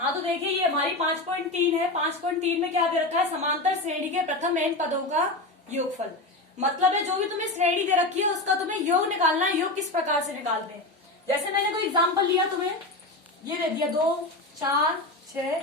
हाँ तो देखिए ये हमारी 5.3 है। 5.3 में क्या दे रखा है, समांतर श्रेणी के प्रथम n पदों का योगफल। मतलब है जो भी तुम्हें श्रेणी दे रखी है उसका तुम्हें योग निकालना है। योग किस प्रकार से निकालते हैं, जैसे मैंने कोई एग्जांपल लिया, तुम्हें ये दे दिया 2 4 6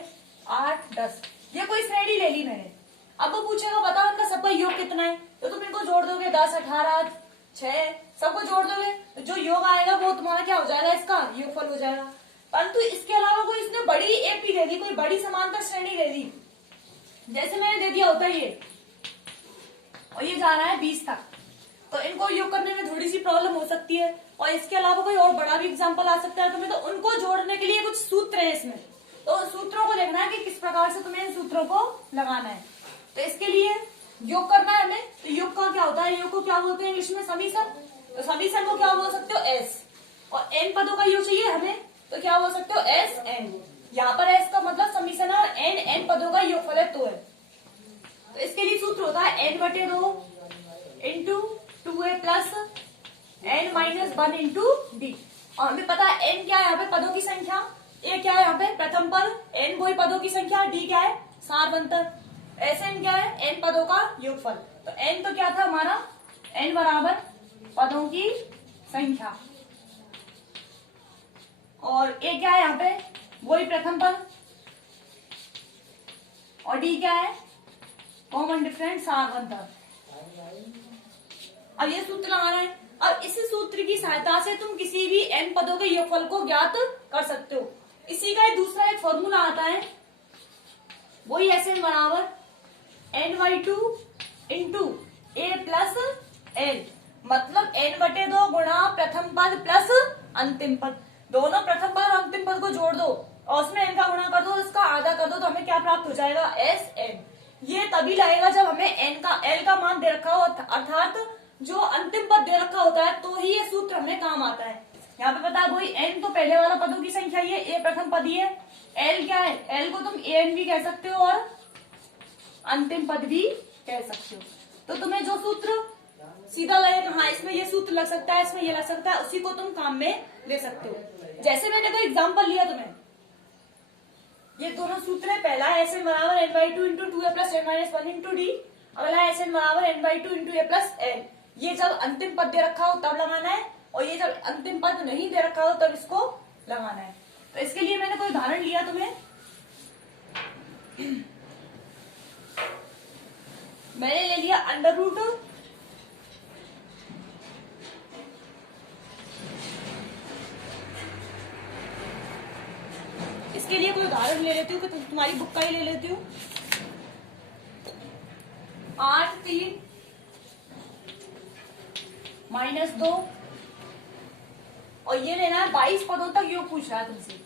8 10, ये कोई श्रेणी ले ली मैंने। अब वो पूछेगा बताओ इनका सबका योग कितना है, तो तुम इनको जोड़ दोगे 10 18 6 सबको जोड़ दोगे, तो जो योग आएगा वो तुम्हारा क्या हो जाएगा, इसका योगफल हो जाएगा। परंतु इसके अलावा कोई इसने बड़ी एपी दे दी, कोई बड़ी समांतर श्रेणी दे दी, जैसे मैंने दे दिया होता है ये, और ये जा रहा है 20 तक, तो इनको योग करने में थोड़ी सी प्रॉब्लम हो सकती है। और इसके अलावा कोई और बड़ा भी एग्जांपल आ सकता है तुम्हें, तो उनको जोड़ने के लिए कुछ सूत्र है इसमें, तो सूत्रों को देखना है कि किस प्रकार से तुम्हें इन सूत्रों को लगाना है। तो इसके लिए योग करना है हमें, तो योग का क्या होता है, योग को क्या बोलते हैं इंग्लिश में, समीशन। तो समीशन को क्या बोल सकते हो, एस। और एन पदों का योग चाहिए हमें, तो क्या बोल सकते हो, एस एन। यहाँ पर एस का मतलब समीशन और एन एन पदों का योगफल है तो है। तो इसके लिए सूत्र होता है n/2 into 2a plus n minus 1 into D. और हमें पता है n क्या है यहाँ पे, पदों की संख्या, a क्या है यहाँ पे प्रथम पद, n वही पदों की संख्या, d क्या है सारवंतर, Sn क्या है n पदों का योगफल। तो n तो क्या था हमारा, n बराबर पदों की संख्या, और a क्या है यहाँ पे वही प्रथम पद, और d क्या है कॉमन डिफरेंस सारवंतर। अब ये सूत्र लगाना है। अब इसी सूत्र की सहायता से तुम किसी भी n पदों के योगफल को ज्ञात कर सकते हो। इसी का दूसरा एक फॉर्मूला आता है, वही Sn बराबर n/2 into a plus l, मतलब n/2 गुणा प्रथम पद प्लस अंतिम पद, दोनों प्रथम पद और अंतिम पद को जोड़ दो और उसमें n का गुणा कर दो, इसका आधा कर दो, तो हमें क्या प्राप्त हो जाएगा, Sn। ये तभी लगेगा जब हमें n का l का मान दे रखा हो, अर्थात जो अंतिम पद दे रखा होता है, तो ही ये सूत्र हमें काम आता है। यहाँ पे पता है वही n तो पहले वाला पदों की संख्या ही है, a प्रथम पद ही है, l क्या है, l को तुम an भी कह सकते हो और अंतिम पद भी कह सकते हो। तो तुम्हें जो सूत्र सीधा लगेगा, हाँ इसमें ये सूत्र लग सकता है, इसमें ये लग सकता है, उसी को तुम काम में ले सकते हो। जैसे मैंने कोई एग्जाम्पल लिया तुम्हें, ये दोनों सूत्र है, पहला है Sn बराबर n/2 into 2a plus n minus 1 into D, अगला है Sn बराबर n/2 into a plus n। ये जब अंतिम पद दे रखा हो तब लगाना है, और ये जब अंतिम पद नहीं दे रखा हो तब इसको लगाना है। तो इसके लिए मैंने कोई उदाहरण लिया तुम्हें, मैंने ले लिया अंडर रूट इसके लिए कोई उदाहरण ले लेती हूँ कि तुम्हारी बुक का ही ले लेती हूँ। 8 3 माइनस 2, और ये लेना है 22 पदों तक योग पूछ रहा है तुमसे,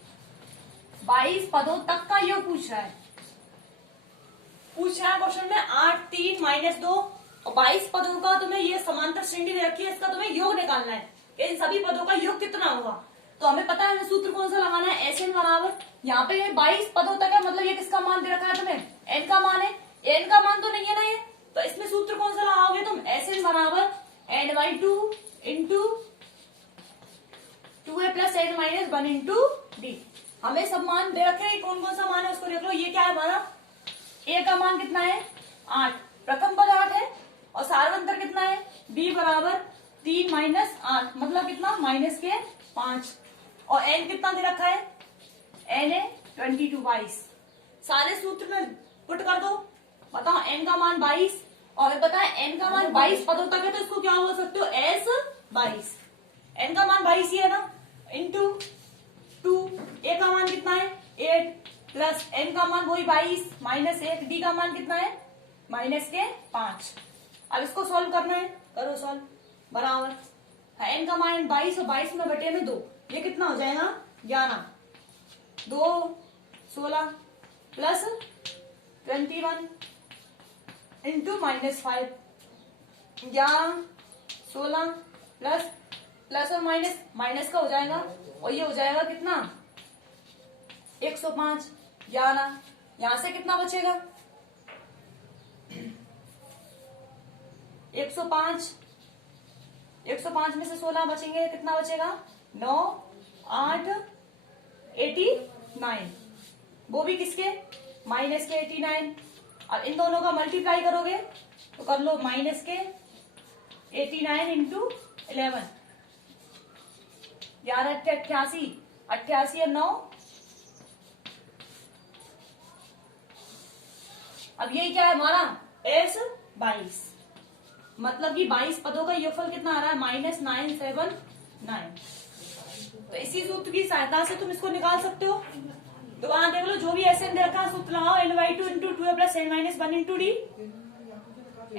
22 पदों तक का योग पूछ रहा है क्वेश्चन में। 8 3 माइनस 2 और 22 पदों का तुम्हें ये समांतर श्रेणी दे रखी है, इसका तुम्हें योग निकालना है कि इन सभी पदों का योग कितना होगा। तो हमें पता है हमें सूत्र कौन सा लगाना है, Sn बराबर, यहाँ पे 22 पदों तक है, मतलब ये किसका मान दे रखा है तुम्हें, n का मान है, n का मान तो नहीं है ना ये, तो इसमें सूत्र कौन सा लगाओगे तुम, Sn बराबर n/2 into 2a plus n minus 1 into D. हमें सब मान दे रखे हैं, कौन कौन सा मान है उसको देख लो। ये क्या है हमारा, a का मान कितना है 8, प्रथम पद 8 है, और सारवंतर कितना है b बराबर 3 माइनस 8, मतलब कितना माइनस के 5, और n कितना दे रखा है, n है 22। सारे सूत्र में पुट कर दो, बताओ n का मान 22, और हमें पता है n का मान 22 पदों तक है, तो इसको क्या बोल सकते हो, S22। n का मान 22 ही है ना, इंटू 2, a का मान कितना है 8 प्लस n का मान वही 22 माइनस 1, d का मान कितना है माइनस के 5। अब इसको सॉल्व करना है, करो सॉल्व, बराबर n का मान 22 और 22 में बटे में 2, ये कितना हो जाएगा 11, 2 16 प्लस 21 इंटू माइनस 5, 11 16 प्लस और माइनस का हो जाएगा, और ये हो जाएगा कितना 105, 11, यहां से कितना बचेगा 105 में से 16 बचेंगे, कितना बचेगा 9 8 89, वो भी किसके, माइनस के 89। और इन दोनों का मल्टीप्लाई करोगे तो कर लो माइनस के 89 इंटू 11, 11 88, 88 और 9। अब ये क्या है हमारा एस 22, मतलब कि 22 पदों का योगफल कितना आ रहा है, -979। तो इसी सूत्र की सहायता से तुम इसको निकाल सकते हो। तो वहां देख लो, जो भी ऐसे दे रखा है सूत्र लगाओ, n/2 into 2a plus n-1 into D.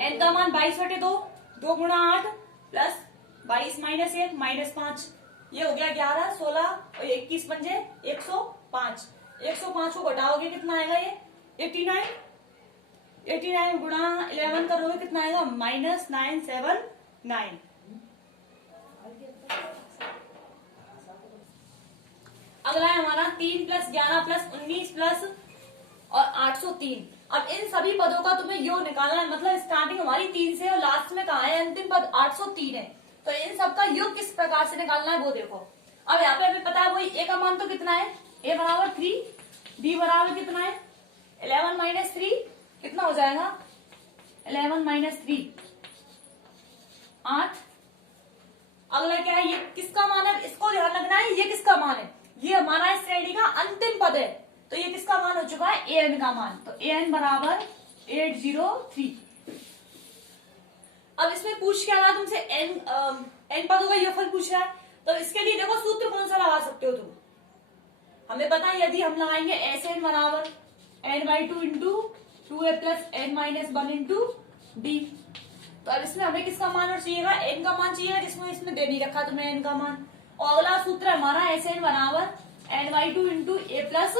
n का मान 22/2, 2 गुणा 8 प्लस 22 माइनस 1 -5, ये हो गया 11, 16 और 21 पंजे 105। 105 को घटाओगे कितना आएगा, ये 89। 89 गुणा 11 करोगे कितना आएगा, -979। अगला है हमारा 3 प्लस 11 प्लस 19 प्लस और 803। अब इन सभी पदों का तुम्हें योग निकालना है, मतलब स्टार्टिंग हमारी 3 से और लास्ट में कहा है अंतिम पद 803 है। तो इन सब का योग किस प्रकार से निकालना है वो देखो। अब यहाँ पे हमें पता है वही ए का मान तो कितना है, ए बराबर 3, बी बराबर कितना है 11 माइनस 3, कितना हो जाएगा 11 माइनस 3 8। अगला क्या है, ये किसका मान है, इसको ध्यान रखना है, ये किसका मान है, ये हमारा इस श्रेणी का अंतिम पद है। तो ये किसका मान हो चुका है, ए एन का मान। तो ए एन बराबर 803। अब इसमें पूछ क्या रहा तुमसे, एन पदों का योगफल पूछ रहा है। तो इसके लिए देखो सूत्र कौन सा लगा सकते हो तुम। हमें पता है यदि हम लगाएंगे एस एन बराबर n/2 into 2a plus n-1 into D. तो अब इसमें हमें किसका मान और चाहिएगा, एन का मान चाहिए, जिसमें इसमें दे नहीं रखा तुम्हें एन का मान। और अगला सूत्र हमारा एस एन बराबर n/2 इंटू ए प्लस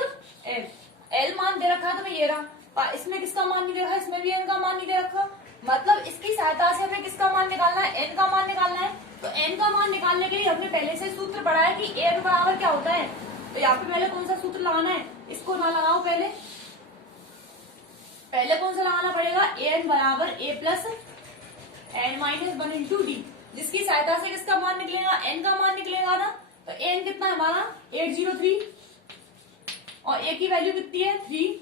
एल। एल मान दे रखा है तुम्हें ये रहा, इसमें किसका मान नहीं दे रखा, इसमें भी एन का मान नहीं दे रखा। मतलब इसकी सहायता से हमें किसका मान निकालना है, एन का मान निकालना है। तो एन का मान निकालने के लिए हमने पहले से सूत्र पढ़ा है कि एन बराबर क्या होता है। तो यहाँ पे पहले कौन सा सूत्र लगाना है, इसको ना लगाओ, पहले कौन सा लगाना पड़ेगा, एन बराबर ए प्लस n-1 इंटू डी, जिसकी सहायता से किसका मान निकलेगा, एन का मान निकलेगा ना। तो एन कितना है हमारा 803 और ए की वैल्यू कितनी है 3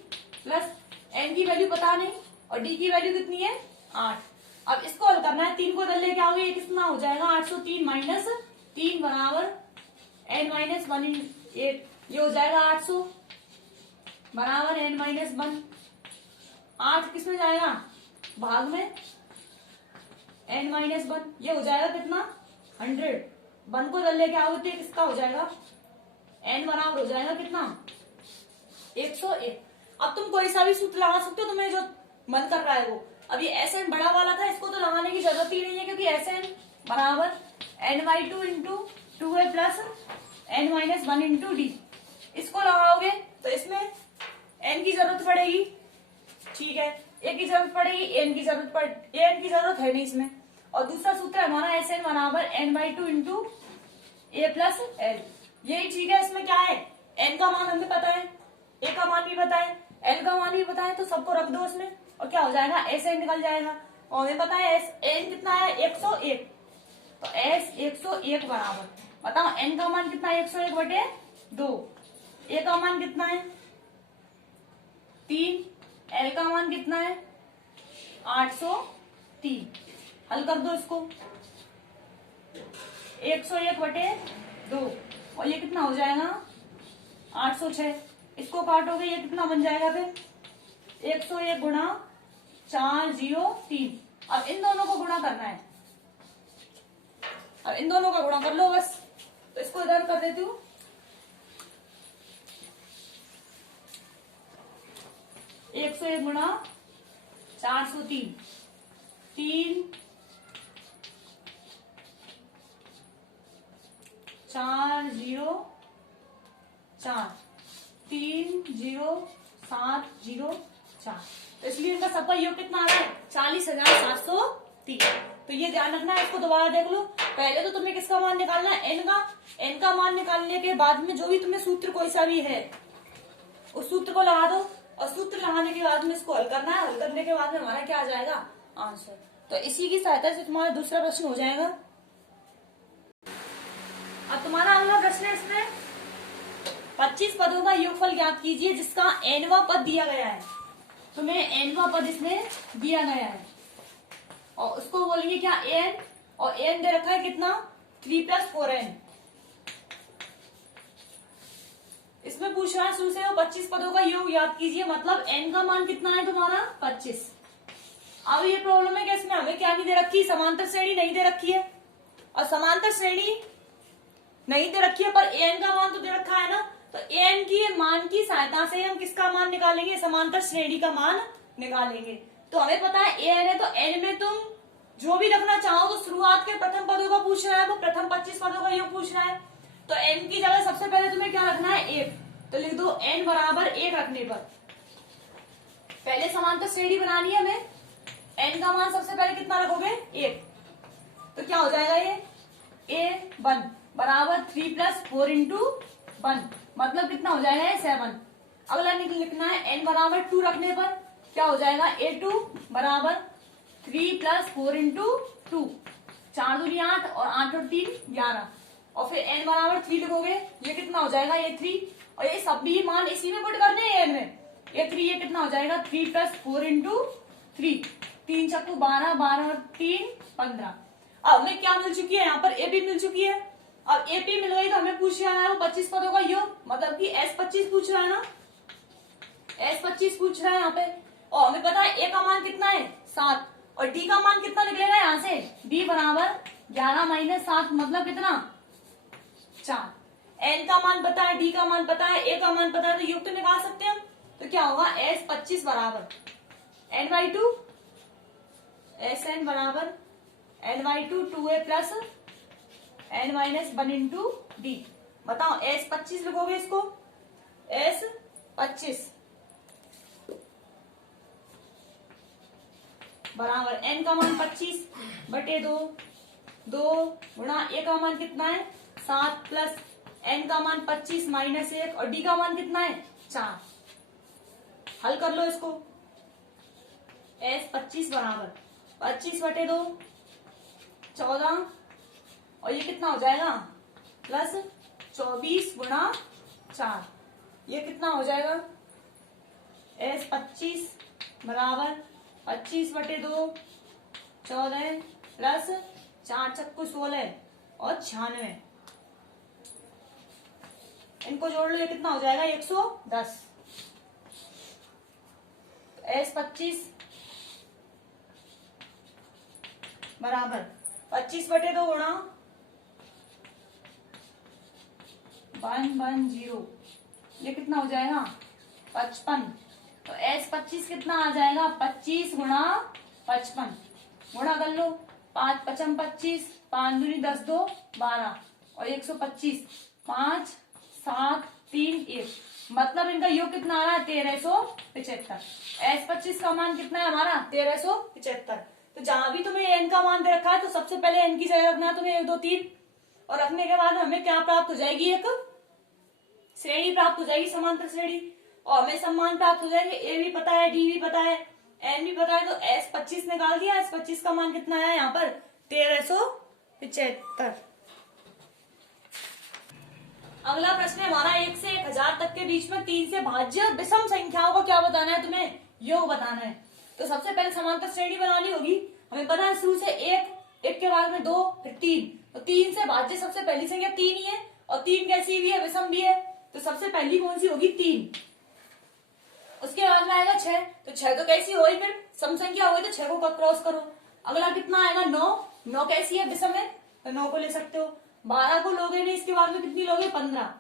प्लस एन की वैल्यू पता नहीं और डी की वैल्यू कितनी है 8। अब इसको हल करना है, 3 को इधर लेके आओगे, ये कितना हो जाएगा 803 माइनस 3 बराबर n-1 8, ये हो जाएगा 800 बराबर n-1। 8 किसमें जाएगा, भाग में n-1, ये हो जाएगा कितना 100। 1 को इधर लेके आओगे तो किसका हो जाएगा, n बराबर हो जाएगा कितना 101। अब तुम कोई सा भी सूत्र लगा सकते हो, तुम्हें जो मन कर रहा है वो। अब ये एस एन बड़ा वाला था, इसको तो लगाने की जरूरत ही नहीं है, क्योंकि एस एन बराबर n/2 into 2a plus n-1 into D. इसको लगाओगे तो इसमें n की जरूरत पड़ेगी, ठीक है, ए की जरूरत पड़ेगी, एन की जरूरत है नहीं इसमें। और दूसरा सूत्र हमारा एस एन बराबर n/2 इंटू ए प्लस एल, यही ठीक है। इसमें क्या है, एन का मान हमें पता है, ए का मान भी पता है, एल का मान भी पता है, तो सबको रख दो इसमें और क्या हो जाएगा एस एन निकल जाएगा। और हमें पता है एस एन कितना है 101, तो एस 101 बराबर, बताओ एन का मान कितना है 101/2, ए का मान कितना है 3, एल का मान कितना है 803। हल कर दो इसको, 101/2 और ये कितना हो जाएगा 806। इसको काटोगे ये कितना बन जाएगा फिर 101 गुणा 403। अब इन दोनों को गुणा करना है, अब इन दोनों का गुणा कर लो बस। तो इसको इधर कर देती हूँ, 101 गुणा 403, 3 4 0 4 3 0 7 0 4। तो इसलिए इनका सबका योग कितना आ रहा है 40,703। तो ये ध्यान रखना है, इसको दोबारा देख लो। पहले तो तुम्हें किसका मान निकालना है, एन का मान निकालने के बाद में जो भी तुम्हें सूत्र कोई सा भी है उस सूत्र को लगा दो, और सूत्र लगाने के बाद में इसको हल करना है। हल करने के बाद में हमारा क्या आ जाएगा आंसर। तो इसी की सहायता से तुम्हारा दूसरा प्रश्न हो जाएगा। अब तुम्हारा अगला प्रश्न है इसमें 25 पदों का योगफल ज्ञात कीजिए जिसका nवां पद दिया गया है। तुम्हें nवां पद इसमें दिया गया है और उसको बोलेंगे क्या n, और n दे रखा है कितना 3 + 4n। इसमें पूछ रहा है शुरू से 25 पदों का योग याद कीजिए, मतलब n का मान कितना है तुम्हारा 25। अब ये प्रॉब्लम है कि इसमें हमें क्या नहीं दे रखी, समांतर श्रेणी नहीं दे रखी है, और समांतर श्रेणी नहीं दे रखी है पर n का मान तो दे रखा है ना, तो n की मान की सहायता से हम किसका मान निकालेंगे, समांतर श्रेणी का मान निकालेंगे। तो हमें पता है n है, तो n में तुम जो भी रखना चाहो, तो शुरुआत के प्रथम पदों का पूछ रहा है, वो प्रथम 25 पदों का योग पूछ रहा है, तो n की जगह सबसे पहले तुम्हें क्या रखना है 1, तो लिख दो n बराबर 1 रखने पर पहले समांतर श्रेणी बनानी है हमें, n का मान सबसे पहले कितना रखोगे 1, तो क्या हो जाएगा ये a1 बराबर 3 + 4 × 1, मतलब कितना हो जाएगा 7। अगला लिखना है n बराबर 2 रखने पर क्या हो जाएगा a2 बराबर 3 + 4 × 2, 4 दूनी 8 और 8 और 3 11, और फिर n बराबर 3 लिखोगे, ये कितना हो जाएगा a3, और ये सब भी मान इसी में पुट करने हैं n में, a3 ये कितना हो जाएगा 3 + 4 × 3, 3 × 12, 12 और 3 15। अब हमें क्या मिल चुकी है, यहाँ पर a भी मिल चुकी है, अब AP मिल गई तो हमें पूछ रहा है वो 25 पदों का योग, मतलब कि S25 पूछ रहा है ना, S25 पूछ रहा है यहाँ पे, और हमें पता है A का मान कितना है 7, और D का मान कितना निकलेगा यहाँ से, D बराबर 11 - 7, मतलब कितना 4। N का मान पता है, D का मान पता है, A का मान पता है, तो योग तो निकाल सकते हैं हम। तो क्या होगा S25 बराबर n/2, Sn बराबर n/2 2a + n - 1 × D। बताओ S25 लिखोगे इसको, S25 बराबर n का मान 25/2, 2 गुणा a का मान कितना है 7 प्लस n का मान 25 - 1, और d का मान कितना है 4। हल कर लो इसको, S25 बराबर 25/2 14, और ये कितना हो जाएगा प्लस 24 गुणा 4, ये कितना हो जाएगा S25 बराबर 25/2 14 प्लस 4 × 16 और 96, इनको जोड़ लो, ये कितना हो जाएगा 110। S25 बराबर 25/2 गुणा 110, ये कितना हो जाएगा 55, तो S25 कितना आ जाएगा 25 गुणा 55, गुणा कर लो 5 × 5 = 25, 5 दूनी 10, 2 12 और 125, 5 7 3 1, मतलब इनका योग कितना आ रहा है 1375। S25 का मान कितना है हमारा 1375। तो जहां भी तुम्हें n का मान दे रखा है, तो सबसे पहले n की जगह रखना है तुम्हें 1 2 3, और रखने के बाद हमें क्या प्राप्त हो जाएगी, एक श्रेणी प्राप्त हो जाएगी, समांतर श्रेणी, और हमें सम्मान प्राप्त हो जाएंगे। A भी पता है, D भी पता है, N भी पता है, तो S25 निकाल दिया। S25 का मान कितना है यहाँ पर 1375। अगला प्रश्न है हमारा 1 से 1000 तक के बीच में 3 से भाज्य विषम संख्याओं को क्या बताना है, तुम्हें योग बताना है। तो सबसे पहले समांतर श्रेणी बनानी होगी, हमें पता है शुरू से 1, 1 के बाद में 2, फिर 3, तो 3 से भाज्य सबसे पहली संख्या 3 ही है, और 3 कैसी भी है विषम भी है, तो सबसे पहली कौन सी होगी 3। उसके बाद में आएगा 6, तो 6 तो कैसी होगी फिर सम संख्या होगी, तो 6 को क्रॉस करो। अगला कितना आएगा 9, 9 कैसी है विषम है, तो 9 को ले सकते हो। 12 को लोगे नहीं, इसके बाद में कितनी लोगे 15।